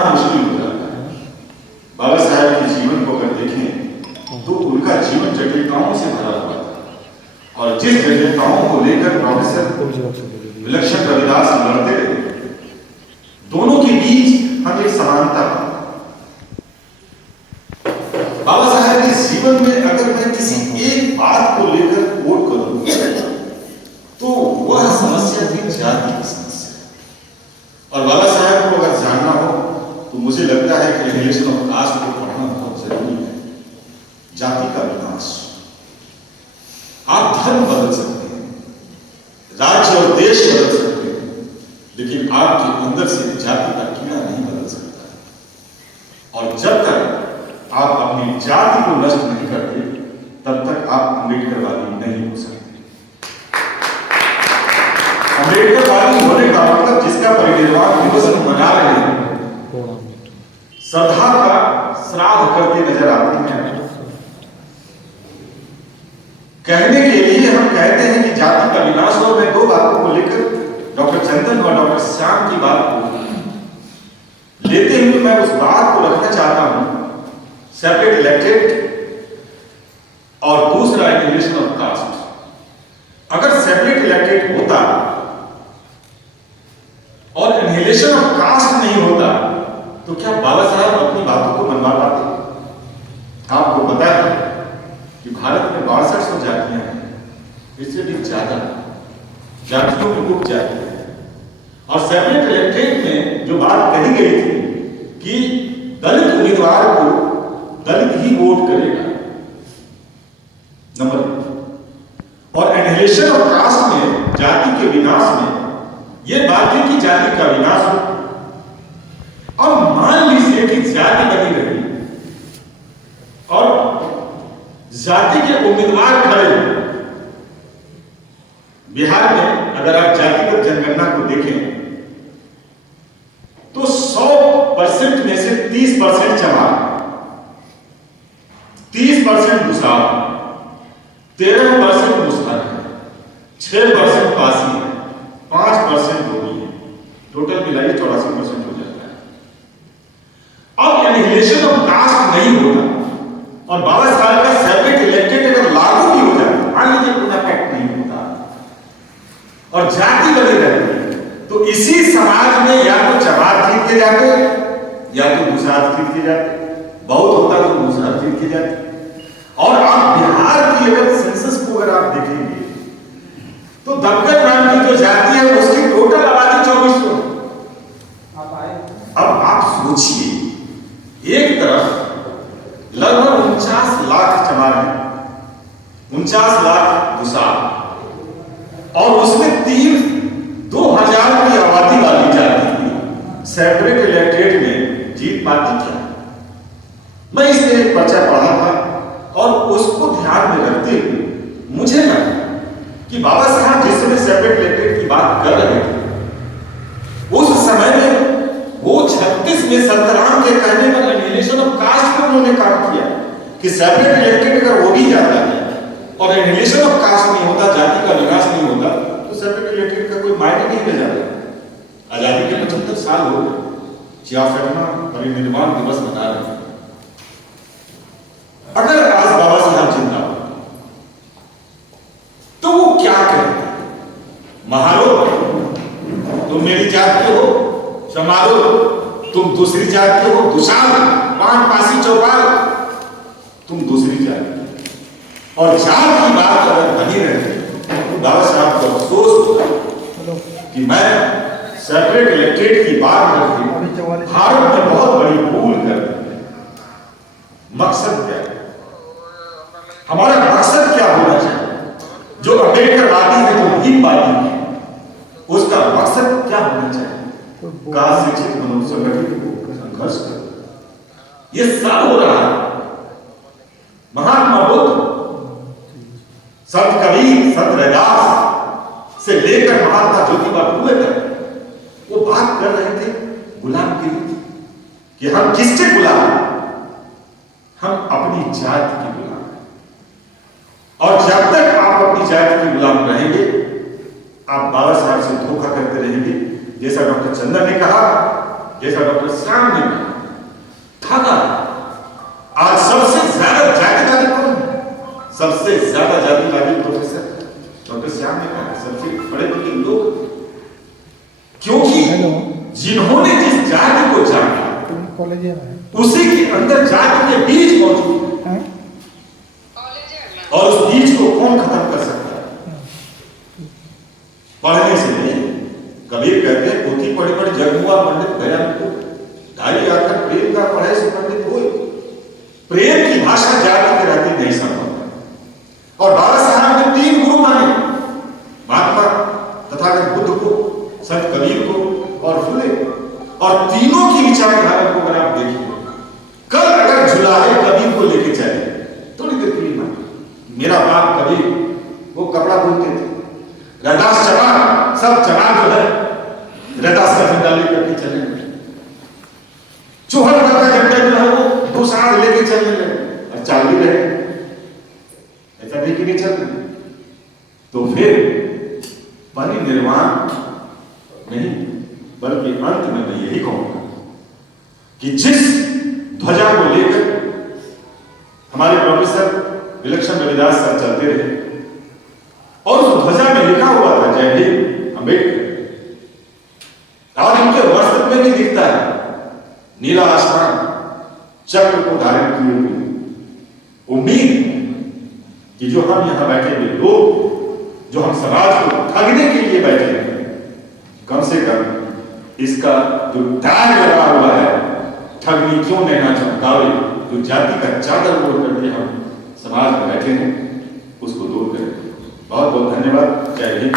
पढ़ना मुश्किल हो जाता है। बाबा साहब के जीवन को अगर देखें तो उनका जीवन जटिलताओं से भरा हुआ था और जिस जटिलताओं को लेकर प्रोफेसर विलक्षण रविदास लड़ते रहे, दोनों के बीच हम एक समानता पाते। बाबा साहब के जीवन में अगर मैं किसी एक बात को लेकर कोट करूं तो वह समस्या थी जाति की समस्या। और बाबा साहब को अगर जानना हो तो मुझे लगता है कि एनिहिलेशन ऑफ कास्ट को पढ़ना बहुत जरूरी है। जाति का विनाश। आप धर्म बदल सकते हैं, राज्य और देश बदल सकते हैं, लेकिन आपके अंदर से जाति का कीड़ा नहीं बदल सकता। और जब तक आप अपनी जाति को नष्ट नहीं करते तब तक आप अम्बेडकरवादी नहीं हो सकते। अम्बेडकरवादी होने का मतलब जिसका परिनिर्वाण दिवस हम मना रहे हैं, श्रद्धा का श्राद्ध करते नजर आते हैं। कहने के लिए हम कहते हैं कि जाति का विनाश हो। मैं दो बातों को लेकर डॉक्टर चंदन और डॉक्टर श्याम की बात को लेते हुए मैं उस बात को रखना चाहता हूं, सेपरेट इलेक्टेड और दूसरा एनिहिलेशन ऑफ कास्ट। अगर सेपरेट इलेक्टेड होता और एनिहिलेशन ऑफ कास्ट नहीं होता तो क्या बाबा साहब अपनी बातों को मनवा पाते? आपको पता है कि भारत में 6200 जातियां हैं, इससे भी ज्यादा जातियों में उप जातियां हैं। और सेपरेट इलेक्टेड में जो बात कही गई थी कि दलित उम्मीदवार को दलित ही वोट करेगा, नंबर 1। और एनिहिलेशन ऑफ कास्ट में, जाति के विनाश में, यह बात है कि जाति का विनाश हो। और मान लीजिए कि जाति बनी रही और जाति के उम्मीदवार खड़े हुए। बिहार में अगर आप जातिगत जनगणना को देखें तो 100% में से 30% चमार, 30% भूसार, 13% मुस्लिम है, 6% पासी है, 5% गोरी है, टोटल मिलाइए 84% हो जाता है। अब एनिहिलेशन ऑफ कास्ट नहीं होता और बाबा साहब का सेपरेट इलेक्टेड अगर लागू भी हो जाए, मान लीजिए पूरा फैक्ट नहीं होता और जाति बनी रहती, तो इसी समाज में या तो चमार खरीद के जाते या तो भूसार खरीद के जाते, बहुत होता तो भूसार खरीद के जाते। और आप बिहार की अगर सेंसस को अगर आप देखेंगे तो दबकर नाम की जो जाति है उसकी टोटल आबादी 2400। अब आप सोचिए, एक तरफ लगभग 49 लाख चमार हैं, 49 लाख भूसार और उसमें 2000 की आबादी वाली जाति सेपरेट इलेक्टेड में जीत पाती क्या? मैं इससे एक पर्चा पढ़ा था और उसको ध्यान में रखते हुए मुझे लगा कि बाबा साहब जिस समय सेपरेट इलेक्टेड की बात कर रहे थे उस समय में वो 36 में संतराम के कहने पर एनिहिलेशन ऑफ कास्ट पर उन्होंने काम किया कि सेपरेट इलेक्टेड अगर हो भी जाता है और एनिहिलेशन ऑफ कास्ट नहीं होता, जाति का विनाश नहीं होता, तो सेपरेट इलेक्टेड का कोई मायने नहीं रह जाता। आजादी के 75 साल हो गए, 66वां परिनिर्वाण दिवस मना रहे हैं। अगर आज बाबा साहब जिंदा हो तो वो क्या करेंगे? महारो तुम मेरी जात के हो, समारो तुम दूसरी जात के हो, दुशाल पांच पासी चौपाल तुम दूसरी जात के। और जात की बात अगर बनी रहे तो बाबा साहब को अफसोस होगा कि मैं सेपरेट इलेक्टेड की बात करके भारत में बहुत बड़ी भूल कर दी। मकसद क्या है? हमारा मकसद क्या होना चाहिए? जो अम्बेडकरवादी है, जो भीमवादी है, उसका मकसद क्या होना चाहिए? कास्ट शिक्षित मनुष्य संगठित संघर्ष कर। ये सब हो रहा है। महात्मा बुद्ध, संत कबीर, संत रविदास से लेकर महात्मा ज्योतिबा फुले तक वो बात कर रहे थे गुलामगिरी की कि हम किसके गुलाम हैं? हम अपनी जाति के गुलाम हैं। और जब तक आप अपनी जाति के गुलाम रहेंगे आप बाबा साहब से धोखा करते रहेंगे। जैसा डॉक्टर चंदन ने कहा जैसा डॉक्टर श्याम ने कहा, आज सबसे ज्यादा जातिवादी कौन है? सबसे ज्यादा जातिवादी प्रोफेसर डॉक्टर श्याम ने कहा, सबसे बड़े बड़े लोग, क्योंकि जिन्होंने जिस जाति को जाना उसी के अंदर जाति के बीज मौजूद है, और उस बीज को कौन खत्म कर सकता है? पढ़ने से नहीं। कबीर कहते हैं, पोथी पढ़ी पढ़ी जग हुआ पंडित गया को, ढाई आकर प्रेम का पढ़े से पंडित हुए। प्रेम की भाषा जाति के रहते नहीं संभव। और बाबा साहब ने 3 गुरु माने, महात्मा तथागत बुद्ध को, संत कबीर को और फुले, और तीनों की विचारधारा को अगर आप देखिए, कल अगर जुलाहे कबीर को लेके चले, थोड़ी देर के लिए ना, मेरा बाप कबीर वो कपड़ा बुनते थे, रैदास चमार, सब चमार जो है रैदास का झंडा लेकर के चले, चौहन का झंडा जो है वो 2 साल लेके चलने लगे, और चाल भी रहे, ऐसा भी कि नहीं चल रहे। तो फिर परिनिर्वाण नहीं, बल्कि अंत में मैं यही कहूंगा कि जिस ध्वजा को लेकर हमारे प्रोफेसर विलक्षण रविदास सर चलते रहे, और उस ध्वजा में लिखा हुआ था जय भीम अंबेडकर, आज उनके वस्त्र में भी दिखता है नीला आसमान चक्र को धारण किए हुए। उम्मीद कि जो हम यहां बैठे हुए लोग, जो हम समाज को ठगने के लिए बैठे हैं, कम से कम इसका जो टैग लगा हुआ है, ठगनी क्यों नैना चमकावे, जो जाति का चादर ओढ़ करके हम समाज में बैठे हैं, उसको दूर करें। बहुत बहुत धन्यवाद। जय हिंद।